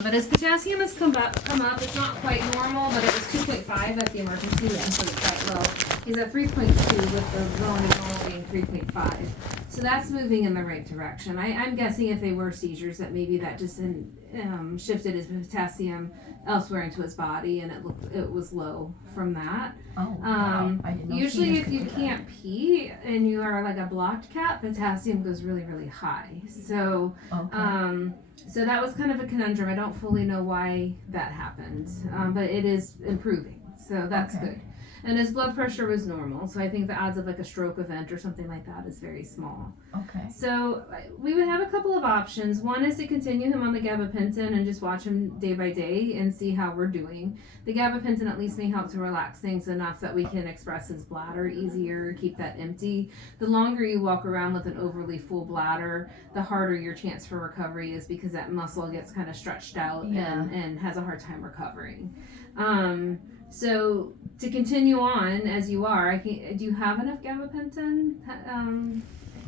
But his potassium has come up. It's not quite normal, but it was 2.5 at the emergency room, so it's quite low. He's at 3.2 with the zone of normal being 3.5. So that's moving in the right direction. I'm guessing if they were seizures that maybe that just shifted his potassium elsewhere into his body, and it was low from that. Oh, wow. I didn't know Usually seizures if you could do can't pee and you are like a blocked cat, potassium goes really, really high. So that. Okay. so that was kind of a conundrum. I don't fully know why that happened, but it is improving, so that's Okay. good. And his blood pressure was normal, so I think the odds of like a stroke event or something like that is very small. Okay. So we would have a couple of options. One is to continue him on the gabapentin and just watch him day by day and see how we're doing. The gabapentin at least may help to relax things enough that we can express his bladder easier, keep that empty. The longer you walk around with an overly full bladder, the harder your chance for recovery is, because that muscle gets kind of stretched out and has a hard time recovering. So to continue on as you are, do you have enough gabapentin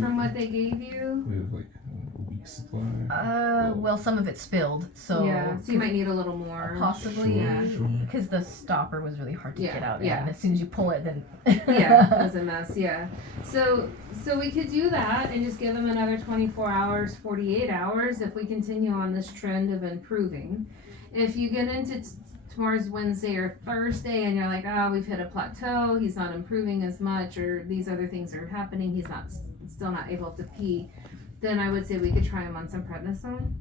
from what they gave you? We have like a week's supply. Well, some of it spilled, so Yeah, so you might need a little more. possibly, Sure. because the stopper was really hard to Yeah, get out. yeah. And as soon as you pull it, then Yeah, it was a mess. Yeah, so we could do that and just give him another 24 hours, 48 hours if we continue on this trend of improving. If you get into tomorrow's Wednesday or Thursday and you're like, oh, we've hit a plateau, he's not improving as much, or these other things are happening, he's still not able to pee, then I would say we could try him on some prednisone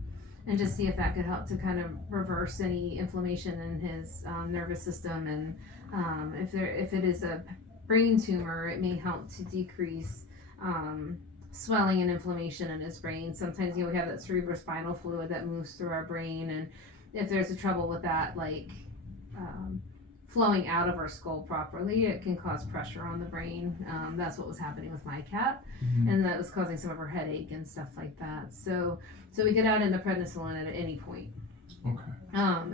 and just see if that could help to kind of reverse any inflammation in his nervous system. And if it is a brain tumor, it may help to decrease swelling and inflammation in his brain. Sometimes we have that cerebrospinal fluid that moves through our brain, and if there's a trouble with that, like flowing out of our skull properly, it can cause pressure on the brain. That's what was happening with my cat, and that was causing some of her headache and stuff like that. So we get out into prednisolone at any point. Okay.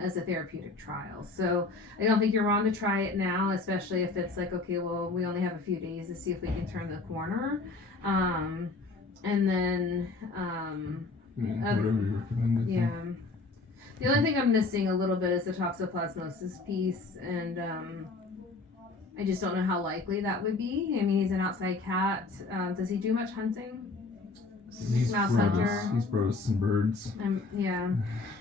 As a therapeutic trial. So I don't think you're wrong to try it now, especially if it's like, okay, well, we only have a few days to see if we can turn the corner. And then Whatever you recommend. yeah. The only thing I'm missing a little bit is the toxoplasmosis piece, and I just don't know how likely that would be. I mean, he's an outside cat. Does he do much hunting? He's Mouse brought hunter. us- He's brought us some birds. Yeah.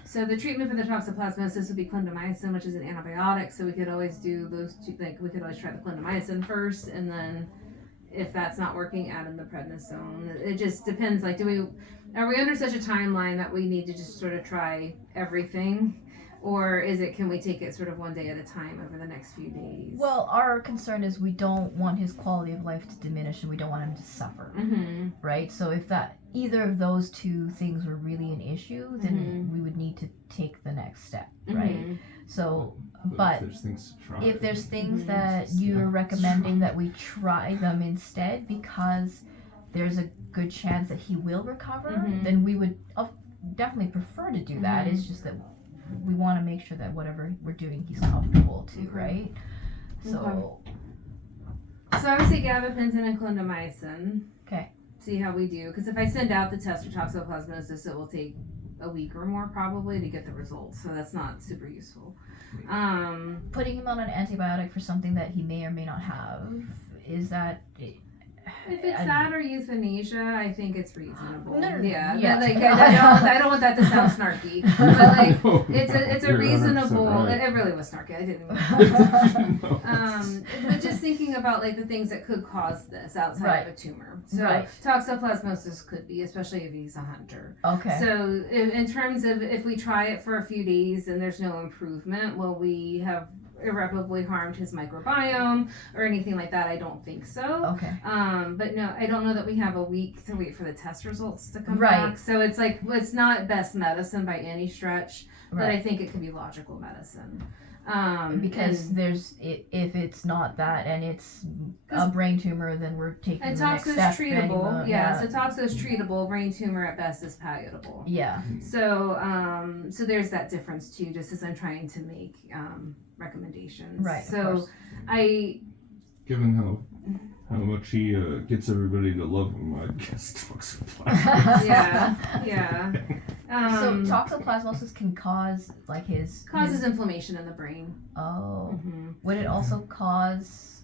So the treatment for the toxoplasmosis would be clindamycin, which is an antibiotic. So we could always do those two. Like we could always try the clindamycin first, and then if that's not working, add in the prednisone. It just depends. Like, are we under such a timeline that we need to just sort of try everything, or can we take it sort of one day at a time over the next few days? Well, our concern is we don't want his quality of life to diminish, and we don't want him to suffer, right? So if either of those two things were really an issue, then we would need to take the next step, right? So, but if there's things that you're recommending that we try them instead, because there's a good chance that he will recover, then we would definitely prefer to do that. It's just that we want to make sure that whatever we're doing, he's comfortable too, right? So I would say gabapentin and clindamycin. Okay. See how we do, because if I send out the test for toxoplasmosis, it will take a week or more probably to get the results, so that's not super useful. Putting him on an antibiotic for something that he may or may not have, is that if it's that or euthanasia, I think it's reasonable. No. Yeah. Yeah. Like, I don't want that to sound snarky, but like it's a reasonable. Right. It really was snarky. I didn't. But just thinking about like the things that could cause this outside of a tumor. So toxoplasmosis could be, especially if he's a hunter. Okay. So in terms of if we try it for a few days and there's no improvement, will we have irreparably harmed his microbiome or anything like that? I don't think so. Okay. But no, I don't know that we have a week to wait for the test results to come back. So it's like, it's not best medicine by any stretch, but I think it could be logical medicine. Because if it's not that and it's a brain tumor, then we're taking the next step. And toxo is treatable. So toxo is treatable. Brain tumor at best is palliatable. Yeah. So there's that difference too, just as I'm trying to make recommendations. Right. So given how how much he gets everybody to love him, I guess toxoplasmosis. Yeah. So toxoplasmosis can cause like causes inflammation in the brain. Oh. Mm-hmm. Would it also cause?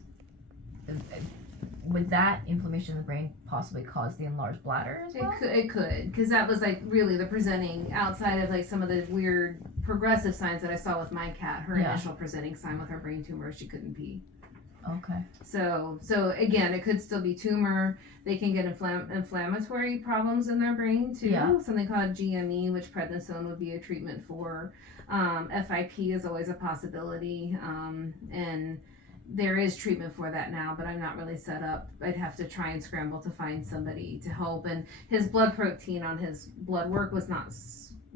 Would that inflammation in the brain possibly cause the enlarged bladder as well? It could, because that was like really the presenting outside of like some of the weird progressive signs that I saw with my cat. Her initial presenting sign with her brain tumor, she couldn't pee. Okay. So again, it could still be tumor. They can get inflammatory problems in their brain too. Yeah. Something called GME, which prednisone would be a treatment for. FIP is always a possibility, and there is treatment for that now, but I'm not really set up. I'd have to try and scramble to find somebody to help. And his blood protein on his blood work was not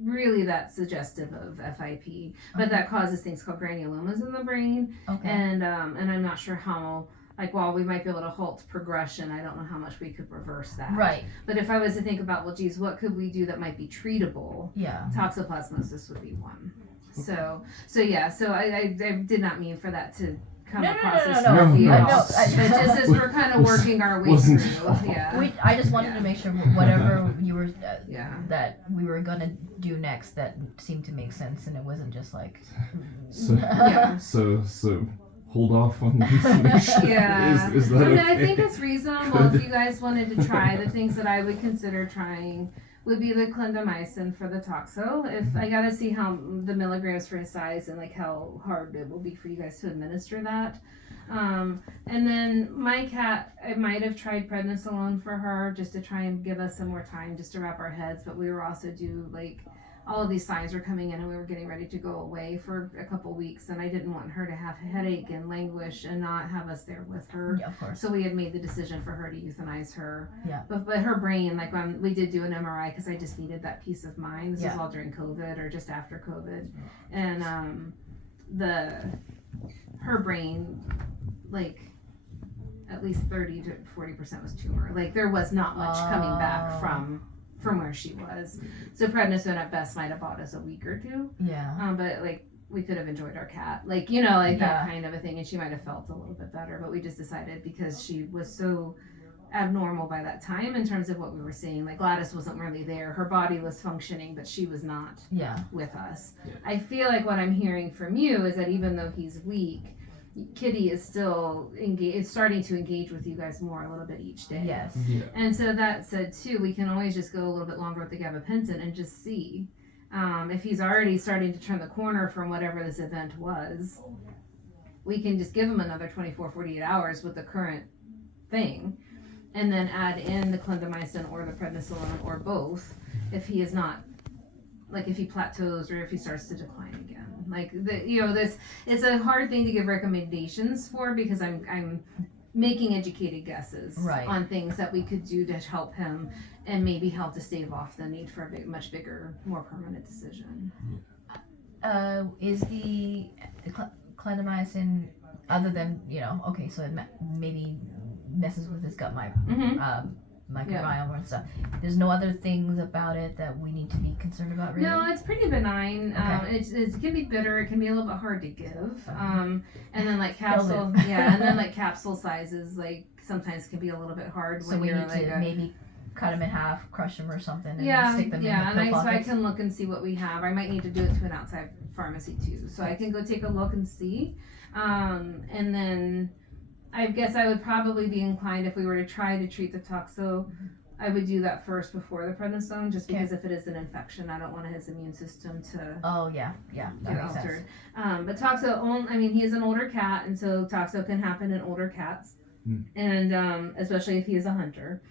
really that suggestive of FIP, but that causes things called granulomas in the brain. Okay. And I'm not sure how, like, while we might be able to halt progression, I don't know how much we could reverse that. Right. But if I was to think about, well, geez, what could we do that might be treatable? Yeah. Toxoplasmosis would be one. So I did not mean for that to come across as snarky at all. But just as we're kind of working our way through, I just wanted to make sure whatever you were that we were gonna do next that seemed to make sense, and it wasn't just like. So hold off on the information. Yeah. Is that okay? I think it's reasonable if you guys wanted to try the things that I would consider trying. Would be the clindamycin for the toxo. If I gotta see how the milligrams for his size and like how hard it will be for you guys to administer that. And then my cat, I might have tried prednisolone for her just to try and give us some more time just to wrap our heads. But we were also like all of these signs were coming in and we were getting ready to go away for a couple weeks, and I didn't want her to have a headache and languish and not have us there with her. Yeah, of course. So we had made the decision for her to euthanize her. Yeah. But her brain, like when we did do an MRI, because I just needed that peace of mind. This was all during COVID or just after COVID, and her brain, like at least 30 to 40% was tumor. Like there was not much coming back from where she was. So prednisone at best might have bought us a week or two. Yeah. But like we could have enjoyed our cat, like, you know, like that kind of a thing, and she might have felt a little bit better. But we just decided because she was so abnormal by that time in terms of what we were seeing. Like Gladys wasn't really there. Her body was functioning, but she was not with us. Yeah. I feel like what I'm hearing from you is that even though he's weak, Kiddy is still starting to engage with you guys more a little bit each day. Yes. Yeah. And so that said too, we can always just go a little bit longer with the gabapentin and just see if he's already starting to turn the corner from whatever this event was. We can just give him another 24, 48 hours with the current thing, and then add in the clindamycin or the prednisolone or both if he is not, like if he plateaus or if he starts to decline again. Like this, it's a hard thing to give recommendations for because I'm making educated guesses on things that we could do to help him and maybe help to stave off the need for a much bigger, more permanent decision. Is the clindamycin, other than so it maybe messes with his gut microbiome and stuff. There's no other things about it that we need to be concerned about, really? No, it's pretty benign. Okay. It can be bitter. It can be a little bit hard to give. And then like capsule, and then like capsule sizes, like sometimes can be a little bit hard. So when we you're need to maybe cut them in half, crush them or something, and stick them in the pill so I pockets. can look and see what we have. I might need to do it to an outside pharmacy too, so I can go take a look and see. And then I guess I would probably be inclined if we were to try to treat the toxo. I would do that first before the prednisone, just because if it is an infection, I don't want his immune system to that makes altered. sense. But toxo, he is an older cat, and so toxo can happen in older cats, and especially if he is a hunter.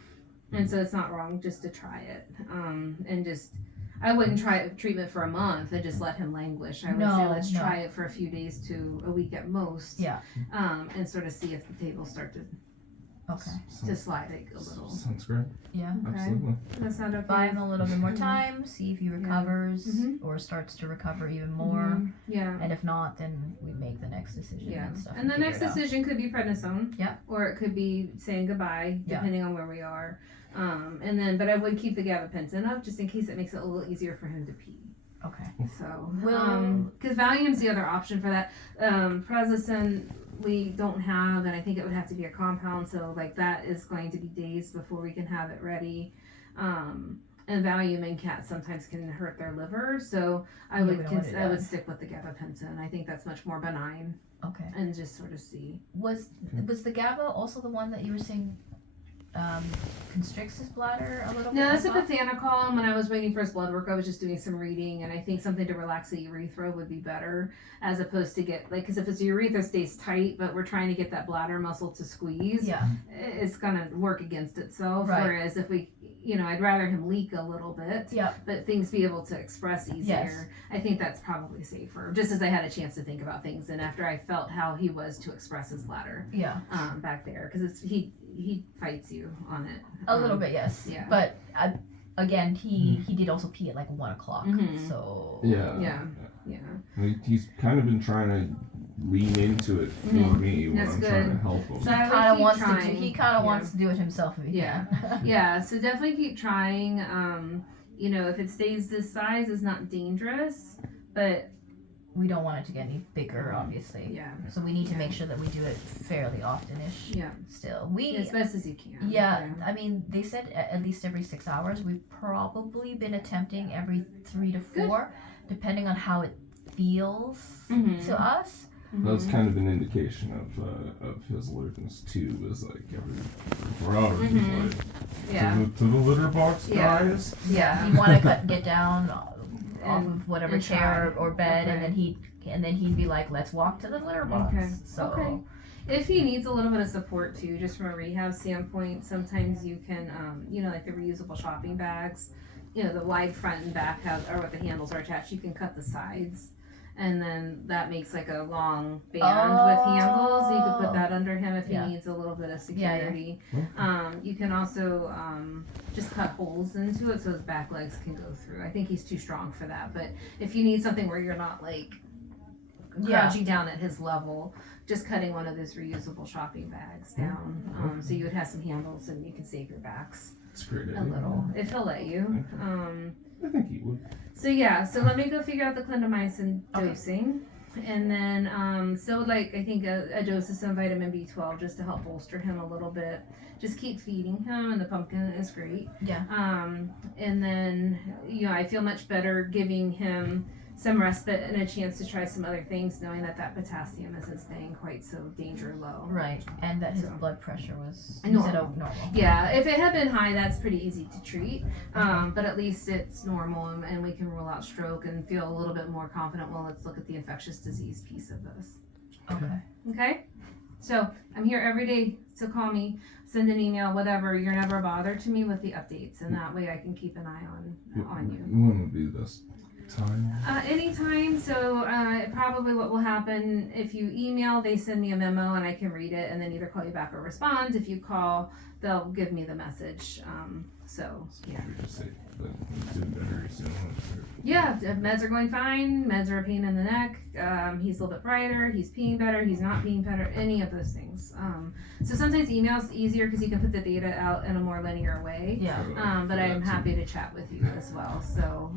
And so it's not wrong just to try it, and just. I wouldn't try treatment for a month and just let him languish. I would say let's try it for a few days to a week at most. Yeah. And sort of see if the tables start to slide a little. Sounds great. Yeah. Okay. Absolutely. That sound okay? Buy him a little bit more time, see if he recovers or starts to recover even more. Yeah. And if not, then we make the next decision and stuff. And the next decision could be prednisone. Yeah. Or it could be saying goodbye, depending on where we are. But I would keep the gabapentin up just in case it makes it a little easier for him to pee. Okay. So, because Valium's the other option for that. Prazosin, we don't have, and I think it would have to be a compound, so like that is going to be days before we can have it ready. And Valium in cats sometimes can hurt their liver, so I would stick with the gabapentin. I think that's much more benign, Okay. and just sort of see. Was the GABA also the one that you were saying constricts his bladder a little bit? No, that's a botanicol. When I was waiting for his blood work, I was just doing some reading, and I think something to relax the urethra would be better, as opposed to get like, because if his urethra stays tight, but we're trying to get that bladder muscle to squeeze, it's gonna work against itself. Right. Whereas if we, I'd rather him leak a little bit, but things be able to express easier. I think that's probably safer. Just as I had a chance to think about things, and after I felt how he was to express his bladder, back there, because he fights you on it a little bit, yes. Yeah. But again, he did also pee at like 1 o'clock, so Yeah. He's kind of been trying to lean into it for me when That's I'm good. trying to help him. So he kind of wants to do it himself if he can. Yeah, so definitely keep trying. If it stays this size, it's not dangerous, but we don't want it to get any bigger, obviously. Yeah. So we need to make sure that we do it fairly often-ish. Yeah. Still, as best as you can. Yeah. I mean, they said at least every 6 hours. We've probably been attempting every 3 to 4, depending on how it feels to us. That's kind of an indication of his alertness too. Is like every 4 hours, he's like, to the litter box, guys. Yeah. You want to get down off of whatever chair or bed, and then he'd be like, let's walk to the litter box. So if he needs a little bit of support too, just from a rehab standpoint, sometimes you can like the reusable shopping bags, the wide front and back or what the handles are attached, you can cut the sides, and then that makes like a long band with handles. You could put that under him if he needs a little bit of security. You can also just cut holes into it so his back legs can go through. I think he's too strong for that, but if you need something where you're not like crouching down at his level, just cutting one of those reusable shopping bags down, so you would have some handles and you can save your backs a little, if he'll let you. I think he would. So let me go figure out the clindamycin dosing, and then I think a dose of some vitamin B12 just to help bolster him a little bit. Just keep feeding him, and the pumpkin is great. And then I feel much better giving him some respite and a chance to try some other things, knowing that potassium isn't staying quite so danger low. Right, and that his blood pressure was normal. Normal. Yeah, if it had been high, that's pretty easy to treat. But at least it's normal, and we can rule out stroke and feel a little bit more confident. Well, let's look at the infectious disease piece of this. Okay? So I'm here every day, so call me, send an email, whatever. You're never bothered to me with the updates, and that way I can keep an eye on you. When would be this time? Anytime. So probably what will happen, if you email, they send me a memo and I can read it and then either call you back or respond. If you call, they'll give me the message. Yeah, meds are going fine. Meds are a pain in the neck. He's a little bit brighter. He's peeing better. He's not peeing better. Any of those things. So sometimes email's easier because you can put the data out in a more linear way. But I'm happy to chat with you as well. So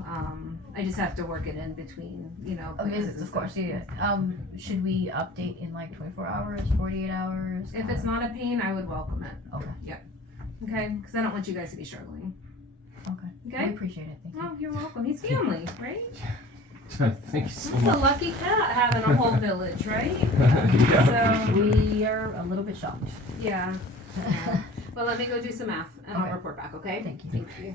I just have to work it in between, of course. Should we update in like 24 hours, 48 hours? If it's not a pain, I would welcome it. Okay. Yeah. Okay, because I don't want you guys to be struggling. Okay. We appreciate it. Thank you. Oh, you're welcome. He's family, right? Thank you so It's much. a lucky cat having a whole village, right? Yeah. So We are a little bit shocked. yeah. Well, let me go do some math, and I'll report back. Okay? Thank you. Thank you.